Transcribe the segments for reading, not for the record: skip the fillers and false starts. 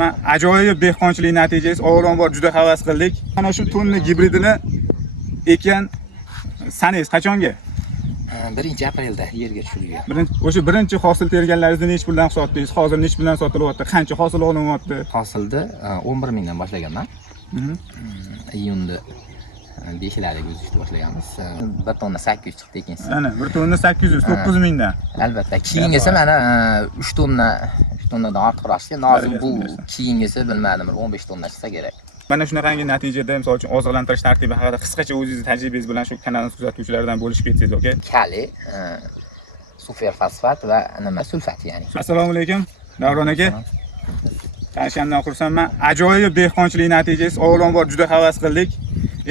Men ajoyib dehqonchilik natijasi avvalambor juda havas qildik. Mana shu tonni gibridini ekan sanangiz qachonga? 1-aprelda yerga tushirilgan. O'sha birinchi hosil terganlaringizni nech puldan sotdingiz? Hozir nech puldan sotilyapti? Qancha hosil olinyapti? Hosilni 11 mingdan boshlaganman. Iyunda 5larga o'zishni boshlaganmiz. 1 tonna 800 chiqdi ekansiz. Ana 1 tonna 800, 9 mingdan. Albatta. Keyingisi mana 3 tonnadan ortiqroq chiqdi. Hozir bu keyingisi bilmadim, 15 tonna chiqsa kerak. Mana shunaqangi natijada, misol uchun oziqlantirish tartibi haqida qisqacha o'zingiz tajribangiz bilan shu kanalimiz kuzatuvchilaridan bo'lishib ketsangiz, okey? Kali, super fosfat va nima sulfat ya'ni. Assalomu alaykum, Davron aka. Tanishganimdan xursandman. Ajoyib dehqonchilik natijasi avvalambor juda havas qildik.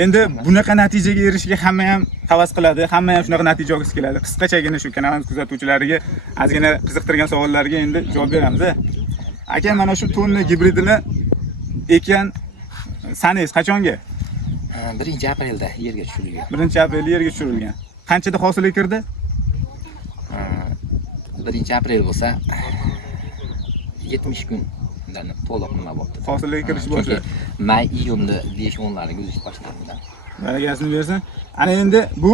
Endi bunaqa natijaga erishishga hamma ham havas qiladi, hamma ham shunaqa natija olgisi keladi. Qisqachagina shu kanalimiz kuzatuvchilariga ozgina qiziqtirgan savollarga endi javob beramiz. Aka, mana shu tonni gibridini ekan sanangiz qachonga? 1-aprelda yerga tushirilgan. 1-aprelda yerga tushirilgan. Qanchada hosilga kirdi? 1-aprel bo'lsa 70 kundan to'liq nima bo'ldi. Hosilga kirish boshladi. May iyunda 5-10larga o'zish boshladim. Baragasini bersin. Ana endi bu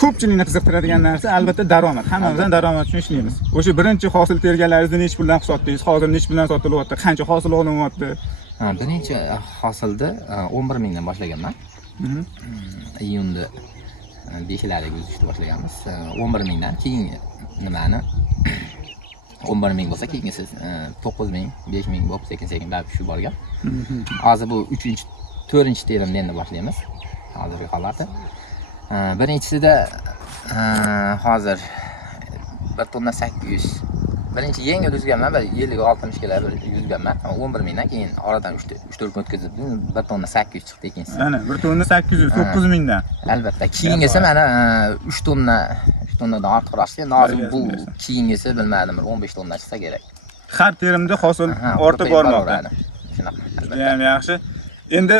ko'pchilikni qiziqtiradigan narsa albatta daromad. Hammamiz ham daromad uchun ishlaymiz. O'sha birinchi hosil terganlaringizni nech puldan sotdingiz? Hozir nech puldan sotilyapti? Qancha hosil olinyapti? Birinchi hosilni 11 mingdan boshlaganman. Iyunda 5larga o'zishni boshlaganmiz. 11 mingdan keyin nimani 11 ming bo'lsa keyingisi 9 ming, 5 ming bo'lib sekin-sekin baribir tushib borgan. Hozir bu 3-chi, 4-chi terimni endi boshlaymiz. Hozirgi holati. Birinchisida hozir 1 tonna 800. Birinchi yengil yuzganman, 50-60 kilo yuzganman. 11 mingdan keyin oradan 3-4 kun o'tkazib 1 tonna 800 chiqdi ekansiz. Ana 1 tonna 800, 9 mingdan. Albatta. Keyingisi mana 3 tonnadan ortiqroq chiqdi. Hozir bu keyingisi bilmadim, 15 tonna chiqsa kerak. Har terimda hosil ortib bormoqda. Shunaqa. Juda ham yaxshi. Endi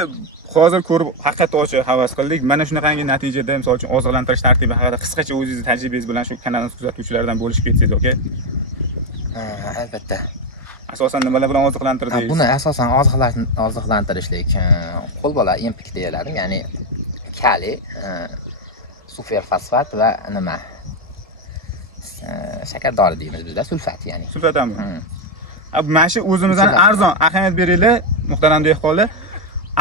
hozir ko'rib haqiqat ochiq havas qildik. Mana shunaqangi natijada, misol uchun oziqlantirish tartibi haqida qisqacha o'zingiz tajribangiz bilan shu kanalimiz kuzatuvchilaridan bo'lishib ketsangiz, okey? Albatta. Asosan nimalar bilan oziqlantirdingiz? Buni asosan oziqlantirishlik qo'lbola NPK deyiladi, ya'ni kali, super fosfat va nima? Shakardori deymiz bizda, sulfat ya'ni. Sulfat ham. Mana shu o'zimizdan arzon, ahamiyat beringlar, muhtaram dehqonlar.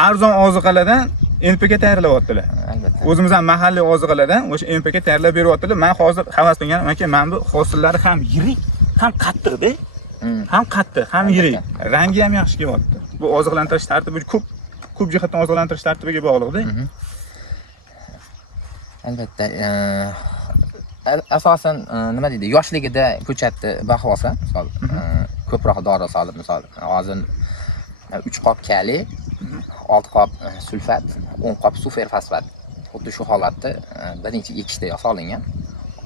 Arzon oziqalardan NPK tayyorlayaptilar. Albatta. O'zimizdan mahalliy oziqalardan o'sha NPK tayyorlab beryaptilar. Men hozir havas qilganim, aka, mana bu hosillari ham yirik, ham qattiq-da. Ham qattiq, ham yirik. Rangi ham yaxshi kelyapti. Bu oziqlantirish tartibi ko'p jihatdan oziqlantirish tartibiga bog'liq-da. Albatta. Asosan nima deydi? Yoshligida ko'chatni bahvosa, misol, ko'proq dori solib, misol, hozir 3 qop kali, 6 qop sulfat, 10 qop super fosfat. Xuddi shu holatda birinchi ekishda solingan.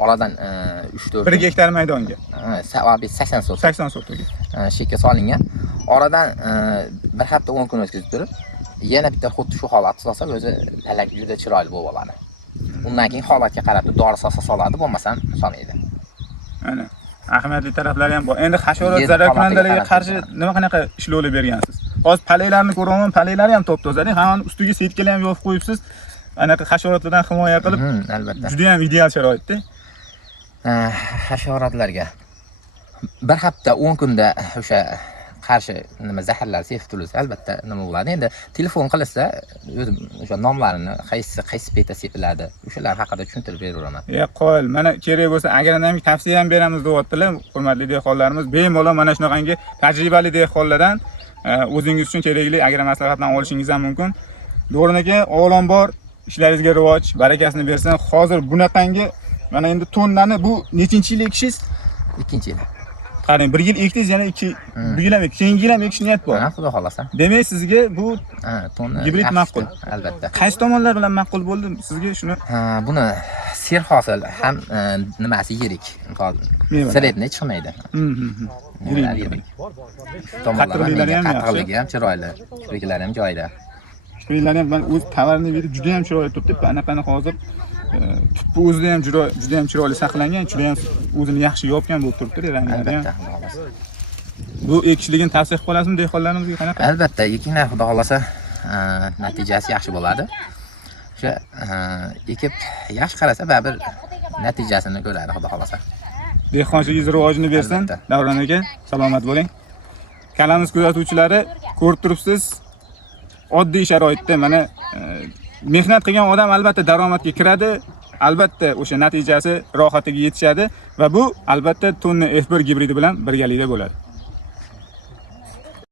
Oradan 3-4 1 gektar maydonga 80 so't. 80 so'tga. Shekka solingan. Oradan bir hafta 10 kun o'tkazib turib, yana bitta xuddi shu holatni solsa, o'zi palak juda chiroyli bo'lib oladi. Undan keyin holatga qarab dori solsa soladi, bo'lmasam solmaydi. Ana, ahamiyatli taraflari ham bor. Endi hasharot zararkunandalarga qarshi nima qanaqa ishlovlar bergansiz? Hozir palaklarni ko'raman, palaklari ham top-toza, hamon ustiga setkalar ham yopib qo'yibsiz. Anaqa hasharotlardan himoya qilib, albatta. Juda ham ideal sharoitda. Hasharotlarga bir hafta 10 kunda o'sha qarshi nima zaharlar sepib turilsa, albatta nima bo'ladi. Endi telefon qilsa, o'zim o'sha nomlarini, qaysi paytda sepiladi, o'shalar haqida tushuntirib beraveraman. Qo'l, mana kerak bo'lsa agronomik tavsiya ham beramiz deyaptilar, hurmatli dehqonlarimiz. Bemalol mana shunaqangi tajribali dehqonlardan o'zingiz uchun kerakli agro maslahatlarni olishingiz ham mumkin. Davron aka, avvalambor ishlaringizga rivoj, barakasini bersin. Hozir bunaqangi mana endi tonnani bu nechinchi yil ekishingiz? 2-yil. Qarang, 1 yil ekdingiz, yana 2 bu yil ham, keyingi yil ham ekish niyat bor. Xudo xolasa. Demak, sizga bu tonna gibrid ma'qul. Albatta. Qaysi tomonlar bilan ma'qul bo'ldi sizga shuni? Buni ser hosil ham nimasi yirik. Sredni chiqmaydi. Yirik. Qattiqliklari ham yaxshi. Qattiqligi ham chiroyli. Suyaklari ham joyida. Shularni ham men o'z tovarini berib juda ham chiroyli turibdi. Anaqa hozir tuppi o'zida ham juda ham chiroyli saqlangan, juda ham o'zini yaxshi yopgan bo'lib turibdi, ranglari ham. Bu ekishligini tavsiya qilib qolasizmi dehqonlarimizga qanaqa? Albatta, ekinglar, xudo xolasa, natijasi yaxshi bo'ladi. O'sha ekib yaxshi qarasa, baribir natijasini ko'radi, xudo xolasa. Dehqonchilingiz rivojini bersin. Albatta. Davron aka, salomat bo'ling. Kanalimiz kuzatuvchilari, ko'rib turibsiz, oddiy sharoitda mana mehnat qilgan odam albatta daromadga kiradi, albatta o'sha natijasi rohatiga yetishadi va bu albatta tonni F1 gibridi bilan birgalikda bo'ladi.